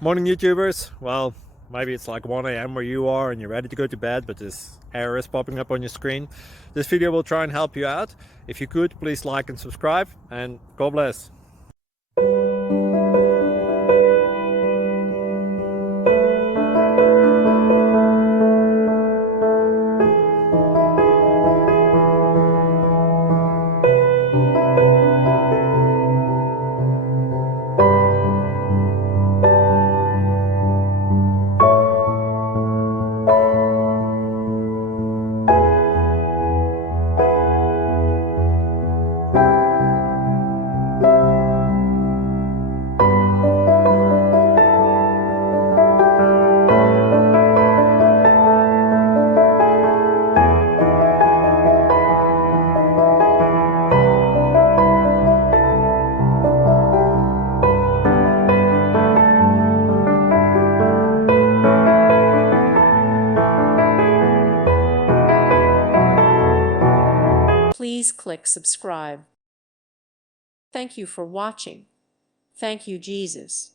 Morning YouTubers. Well, maybe it's like 1 a.m. where you are and you're ready to go to bed, but this error is popping up on your screen. This video will try and help you out. If you could, please like and subscribe, and God bless. Please click subscribe. Thank you for watching. Thank you, Jesus.